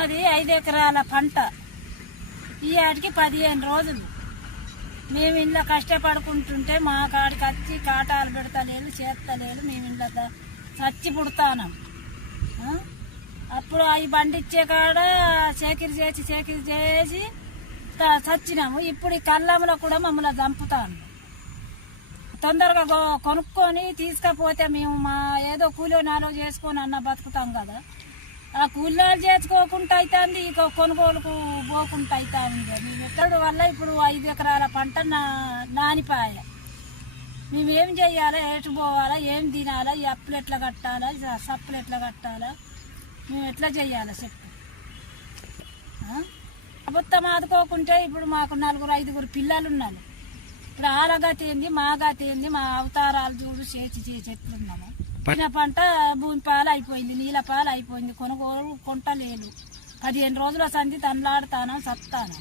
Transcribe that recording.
మాది 5 ఎకరాల పంట. ఈ ఆటికి 15 రోజులు మేము ఇంట్లో కష్టపడుకుంటుంటే మా కాడికి వచ్చి కాటాలు పెడతలేదు, చేస్తలేదు. మేము ఇంట్లో చచ్చి పుడతానం. అప్పుడు అవి పండించే కాడ సేకరి చేసి చచ్చినాము. ఇప్పుడు ఈ కళ్ళంలో కూడా మమ్మల్ని చంపుతాను. తొందరగా కొనుక్కొని తీసుకపోతే మేము మా ఏదో కూలి నాలో చేసుకొని అన్న బతుకుతాం కదా. ఆ కూలీలు చేసుకోకుండా అవుతుంది, ఇక కొనుగోలుకు పోకుండా అవుతుంది. మేము ఎక్కడి వల్ల ఇప్పుడు 5 ఎకరాల పంట నానిపాయ. మేము ఏం చెయ్యాలా, ఎటు పోవాలా, ఏం తినాలా, ఈ అప్పులు ఎట్లా కట్టాలా, సప్పులు ఎట్లా కట్టాలా, మేము ఎట్లా చెయ్యాలా చెప్పు. ప్రభుత్వం ఆదుకోకుంటే ఇప్పుడు మాకు 4-5 పిల్లలు ఉన్నారు. ఇప్పుడు ఆలగతి ఏంది, మా గతి ఏంది, మా అవతారాలు చూడు చేసి ఎట్లున్నాము. తిన పంట భూమి పాలు అయిపోయింది, నీళ్ళ పాలు అయిపోయింది, కొనుగోలు కొంటలేదు. 15 రోజుల సంధి తనలాడుతాను, సత్తాను.